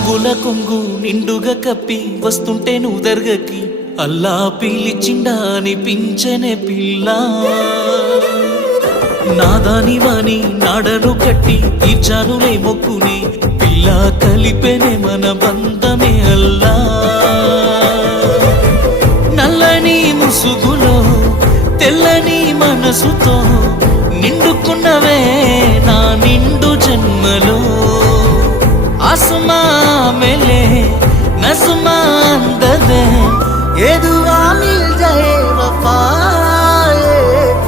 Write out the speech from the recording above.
రంగుల కొంగు నిండుగా కప్పి వస్తుంటే నువ్వు దర్గకి అల్లా పిలిచిండా అనిపించనే పిల్ల నాదాని వాణి నాడను కట్టి తీర్చానులే మొక్కుని పిల్ల కలిపెనే మన బంధమే అల్లా నల్లని ముసుగులో తెల్లని మనసుతో నిండుకున్నవే నా నిండు జన్మలో आसमां मिले नसमां अंदर दे ये दुआ मिल जाए